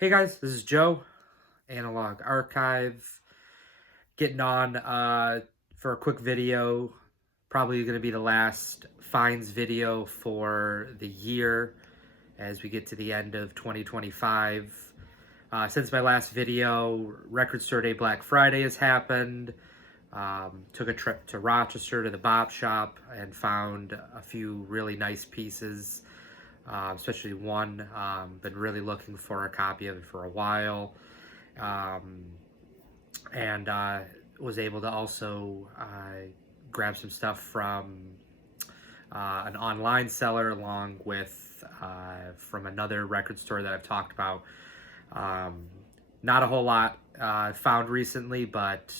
Hey guys, this is Joe, Analog Archive, getting on for a quick video. Probably going to be the last finds video for the year as we get to the end of 2025. Since my last video, Record Store Day Black Friday has happened. Took a trip to Rochester to the Bop Shop and found a few really nice pieces, especially one. Been really looking for a copy of it for a while, um, and was able to also grab some stuff from an online seller along with from another record store that I've talked about. Um, Not a whole lot found recently, but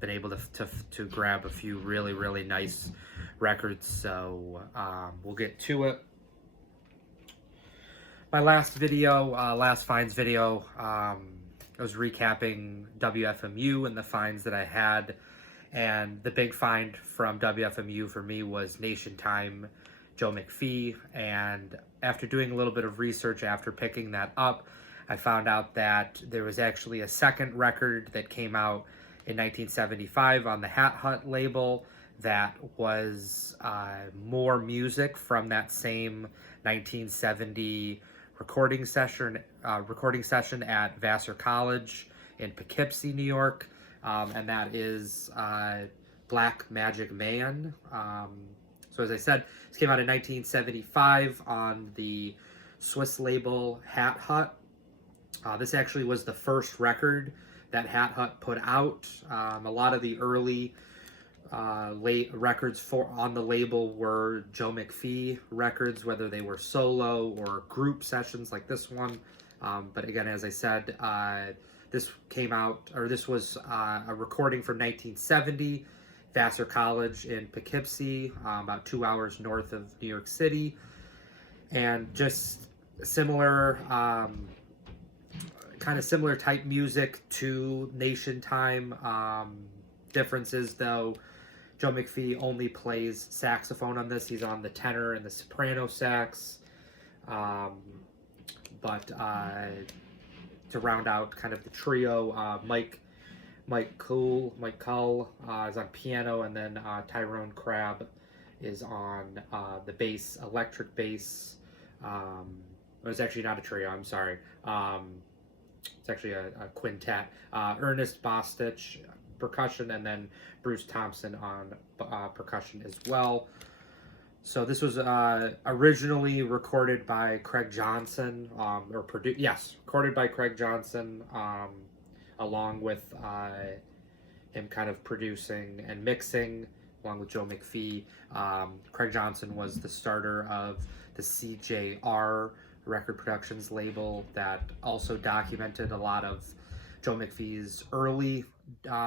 been able to grab a few really nice records. So we'll get to it. My last video, last finds video, I was recapping WFMU and the finds that I had. And the big find from WFMU for me was Nation Time, Joe McPhee. And after doing a little bit of research after picking that up, I found out that there was actually a second record that came out in 1975 on the Hat Hut label that was more music from that same 1970 recording session at Vassar College in Poughkeepsie, New York. And that is Black Magic Man. So as I said, this came out in 1975 on the Swiss label Hat Hut. This actually was the first record that Hat Hut put out. A lot of the early late records on the label were Joe McPhee records, whether they were solo or group sessions like this one. But again, as I said, this was a recording from 1970, Vassar College in Poughkeepsie, about 2 hours north of New York City, and just similar, kind of similar type music to Nation Time. Differences though, Joe McPhee only plays saxophone on this. He's on the tenor and the soprano sax. But to round out kind of the trio, Mike Cull is on piano, and then Tyrone Crabb is on the bass, electric bass. It was actually not a trio, I'm sorry. It's actually a quintet. Ernest Bostich, percussion, and then Bruce Thompson on percussion as well. So this was originally recorded by Craig Johnson, recorded by Craig Johnson, along with him kind of producing and mixing, along with Joe McPhee. Craig Johnson was the starter of the CJR Record Productions label that also documented a lot of Joe McPhee's early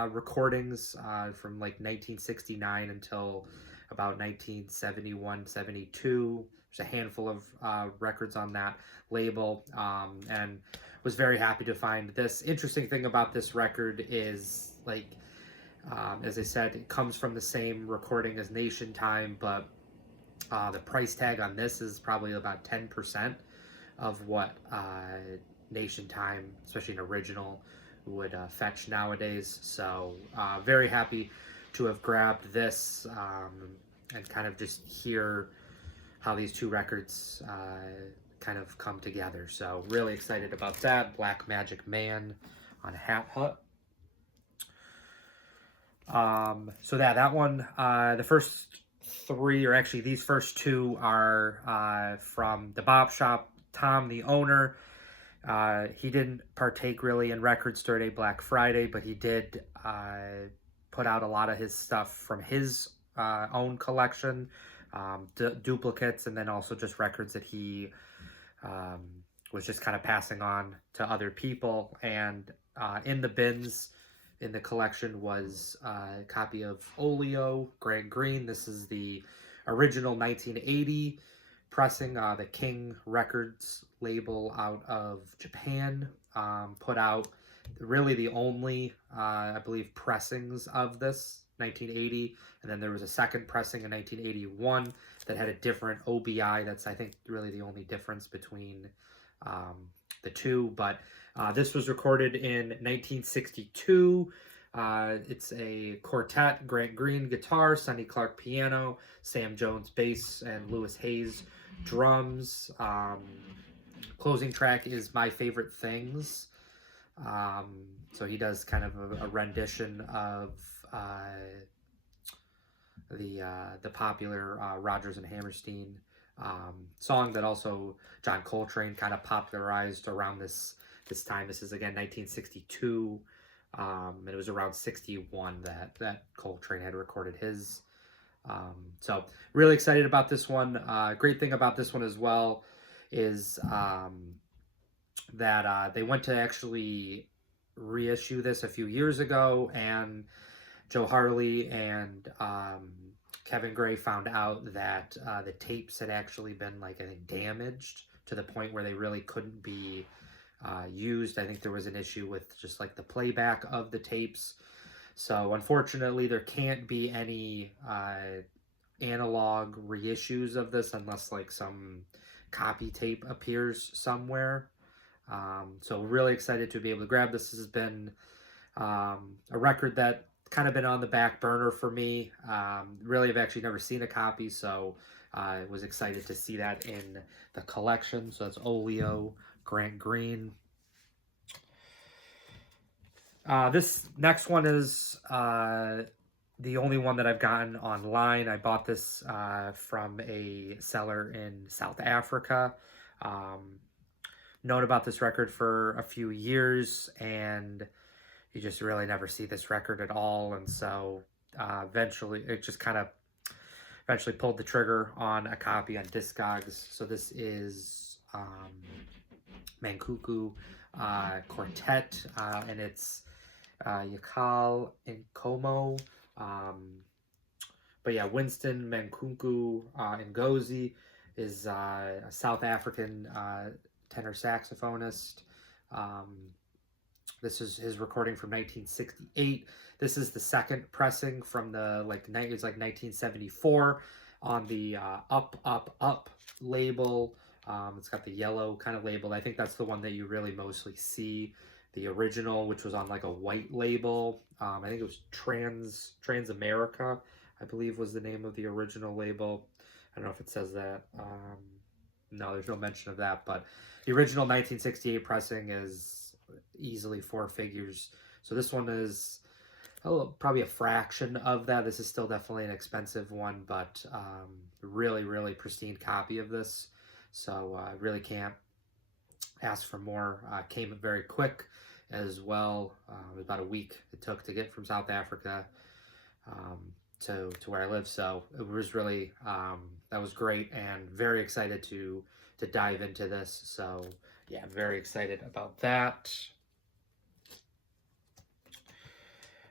recordings from like 1969 until about 1971, 72. There's a handful of records on that label, and was very happy to find this. Interesting thing about this record is, like, as I said, it comes from the same recording as Nation Time, but the price tag on this is probably about 10% of what Nation Time, especially an original, would fetch nowadays. So very happy to have grabbed this and kind of just hear how these two records kind of come together. So really excited about that. Black Magic Man on Hat Hut. So that one, the first three, or actually these first two, are from the Bop Shop. Tom, the owner, he didn't partake really in Record Store Day Black Friday, but he did put out a lot of his stuff from his own collection, duplicates, and then also just records that he was just kind of passing on to other people. And in the bins in the collection was a copy of Olio, Grant Green. This is the original 1980 pressing. The King Records label out of Japan put out really the only, I believe, pressings of this, 1980. And then there was a second pressing in 1981 that had a different OBI. That's, I think, really the only difference between the two, but this was recorded in 1962. It's a quartet: Grant Green guitar, Sonny Clark piano, Sam Jones bass, and Lewis Hayes drums. Closing track is My Favorite Things. So he does kind of a rendition of the popular Rodgers and Hammerstein song that also John Coltrane kind of popularized around this time. This is again 1962, and it was around 61 that Coltrane had recorded his. So really excited about this one. Great thing about this one as well is that they went to actually reissue this a few years ago, and Joe Harley and Kevin Gray found out that the tapes had actually been, like, I think, damaged to the point where they really couldn't be used. I think there was an issue with just like the playback of the tapes. So unfortunately, there can't be any analog reissues of this unless like some copy tape appears somewhere. So really excited to be able to grab this. This has been a record that kind of been on the back burner for me. Really, I've actually never seen a copy, so I was excited to see that in the collection. So that's Olio, Grant Green. This next one is the only one that I've gotten online. I bought this from a seller in South Africa. Known about this record for a few years, and you just really never see this record at all. And so eventually pulled the trigger on a copy on Discogs. So this is Mankunku Quartet, and it's Yakal Nkomo. But yeah, Winston Mankunku Ngozi is a South African tenor saxophonist. This is his recording from 1968. This is the second pressing from the it's like 1974 on the Up Up Up label. It's got the yellow kind of label. I think that's the one that you really mostly see. The original, which was on like a white label, I think it was Trans America, I believe was the name of the original label. I don't know if it says that. No, there's no mention of that, but the original 1968 pressing is easily 4 figures. So this one is probably a fraction of that. This is still definitely an expensive one, but really, really pristine copy of this. So I really can't ask for more. Came very quick as well. It was about a week it took to get from South Africa to where I live. So it was really, that was great, and very excited to dive into this. So yeah, I'm very excited about that.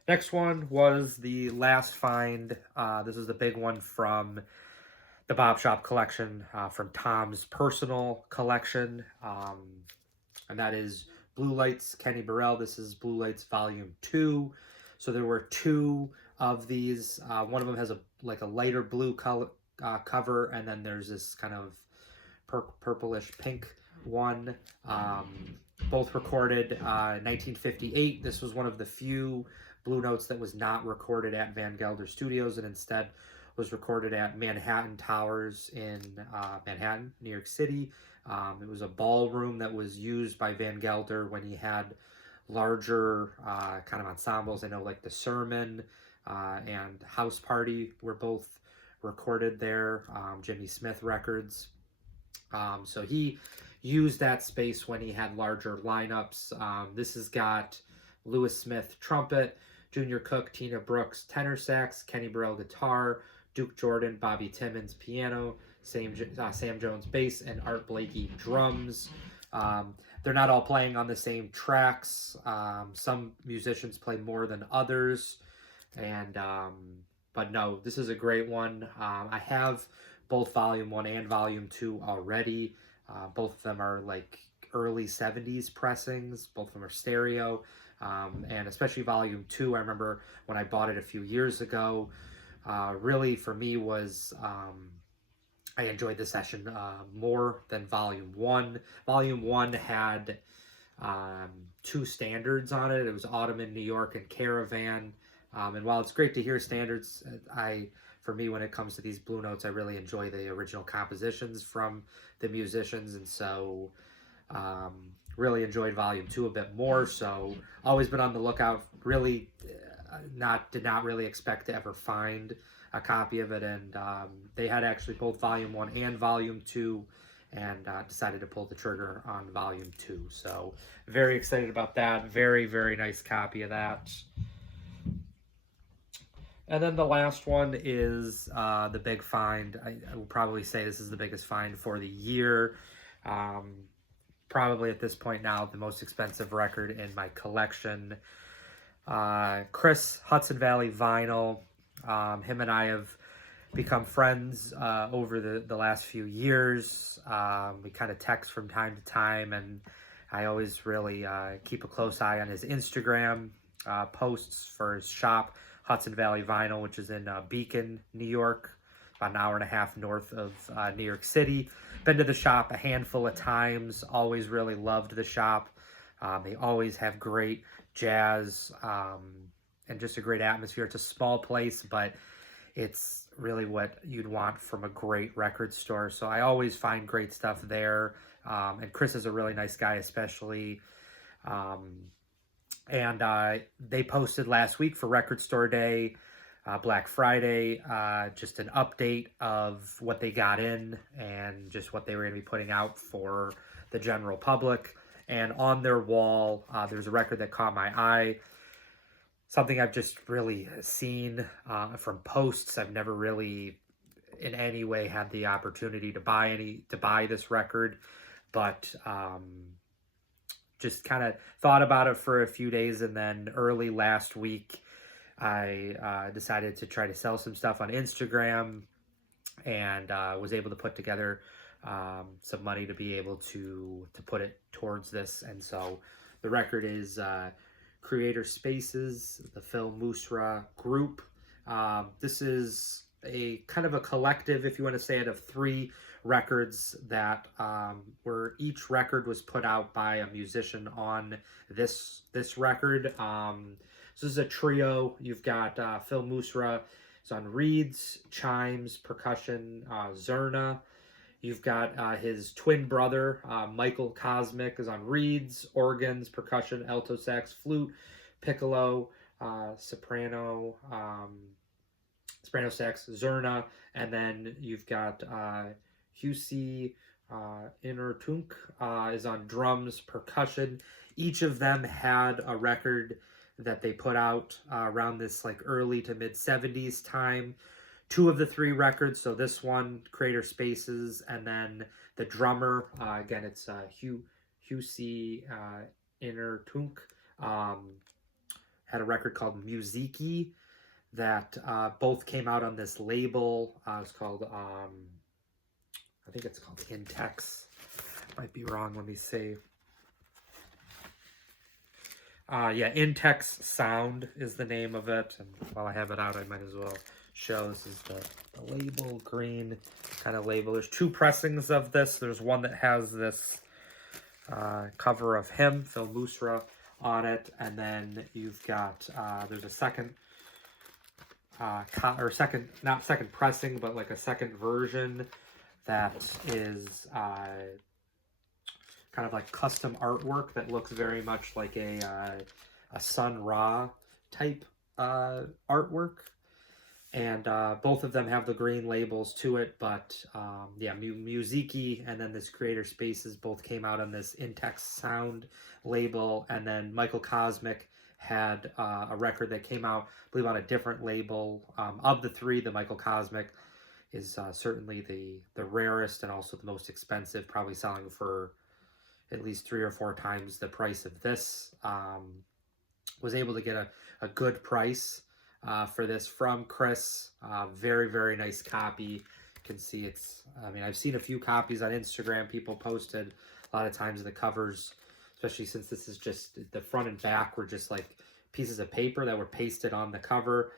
Next one was the last find. This is the big one from the Bob Shop collection, from Tom's personal collection, and that is Blue Lights, Kenny Burrell. This is Blue Lights Volume 2. So there were 2 of these. One of them has a lighter blue color, cover, and then there's this kind of purplish pink one. Both recorded 1958. This was one of the few Blue Notes that was not recorded at Van Gelder Studios, and instead was recorded at Manhattan Towers in Manhattan, New York City. It was a ballroom that was used by Van Gelder when he had larger kind of ensembles. I know like The Sermon and House Party were both recorded there, Jimmy Smith records. So he used that space when he had larger lineups. This has got Lewis Smith trumpet, Junior Cook, Tina Brooks tenor sax, Kenny Burrell guitar, Duke Jordan, Bobby Timmons piano, Sam Jones bass, and Art Blakey drums. They're not all playing on the same tracks. Some musicians play more than others, and but no, this is a great one. I have both Volume 1 and Volume 2 already. Both of them are like early 70s pressings. Both of them are stereo. And especially Volume 2, I remember when I bought it a few years ago, really for me was I enjoyed the session more than Volume 1. Volume 1 had um, two standards on it. It was Autumn in New York and Caravan. And while it's great to hear standards, for me, when it comes to these Blue Notes, I really enjoy the original compositions from the musicians. And so um, really enjoyed Volume 2 a bit more. So always been on the lookout. Really did not really expect to ever find a copy of it, and they had actually both Volume 1 and Volume 2, and decided to pull the trigger on Volume 2. So very excited about that. Very, very nice copy of that. And then the last one is the big find. I will probably say this is the biggest find for the year. Probably at this point now, the most expensive record in my collection. Chris, Hudson Valley Vinyl. Him and I have become friends over the last few years. We kind of text from time to time, and I always really keep a close eye on his Instagram posts for his shop, Hudson Valley Vinyl, which is in Beacon, New York, about an hour and a half north of New York City. Been to the shop a handful of times, always really loved the shop. They always have great jazz and just a great atmosphere. It's a small place, but it's really what you'd want from a great record store. So I always find great stuff there. And Chris is a really nice guy, especially. And they posted last week for Record Store Day, Black Friday, just an update of what they got in and just what they were going to be putting out for the general public. And on their wall, there's a record that caught my eye. Something I've just really seen from posts. I've never really in any way had the opportunity to buy this record, but just kind of thought about it for a few days, and then early last week I decided to try to sell some stuff on Instagram, and was able to put together some money to be able to put it towards this. And so the record is Creator Spaces, the Phill Musra group. This is a kind of a collective, if you want to say it, of 3 records that where each record was put out by a musician on this record. So this is a trio. You've got Phill Musra is on reeds, chimes, percussion, zurna. You've got his twin brother, Michael Cosmic, is on reeds, organs, percussion, alto sax, flute, piccolo, soprano sax, zurna, and then you've got Husey Innertunk is on drums, percussion. Each of them had a record that they put out around this like early to mid 70s time. 2 of the 3 records, so this one, Creator Spaces, and then the drummer, again, it's Husey Innertunk, had a record called Musiki that both came out on this label. It's called, I think it's called Intex. Might be wrong, let me see. Yeah, Intex Sound is the name of it, and while I have it out, I might as well show. This is the label, green kind of label. There's 2 pressings of this. There's one that has this cover of him, Phill Musra, on it, and then you've got there's a second not second pressing, but like a second version that is kind of like custom artwork that looks very much like a Sun Ra type artwork. And both of them have the green labels to it, but yeah, Musiki and then this Creator Spaces both came out on this Intex Sound label, and then Michael Cosmic had a record that came out, I believe, on a different label. Of the 3, the Michael Cosmic is certainly the rarest and also the most expensive, probably selling for at least 3 or 4 times the price of this. Was able to get a good price for this from Chris. Very, very nice copy. You can see it's, I mean, I've seen a few copies on Instagram people posted a lot of times. The covers, especially since this is just, the front and back were just like pieces of paper that were pasted on the cover.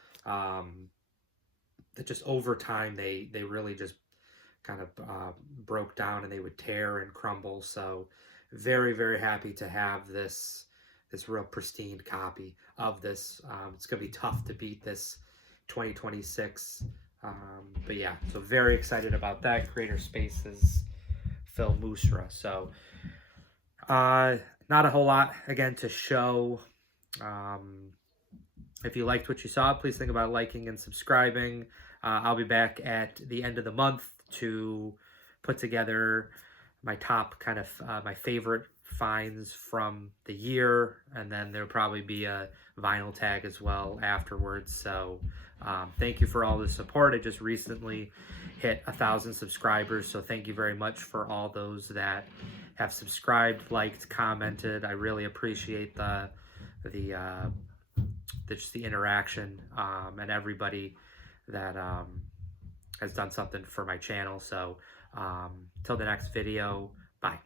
That just over time, they really just kind of broke down and they would tear and crumble. So very, very happy to have this real pristine copy of this. It's going to be tough to beat this 2026. But yeah, so very excited about that. Creator Spaces, Phill Musra. So not a whole lot, again, to show. If you liked what you saw, please think about liking and subscribing. I'll be back at the end of the month to put together my top kind of my favorite finds from the year, and then there'll probably be a vinyl tag as well afterwards. So thank you for all the support. I just recently hit 1,000 subscribers, so thank you very much for all those that have subscribed, liked, commented. I really appreciate just the interaction, and everybody that has done something for my channel. So till the next video, bye.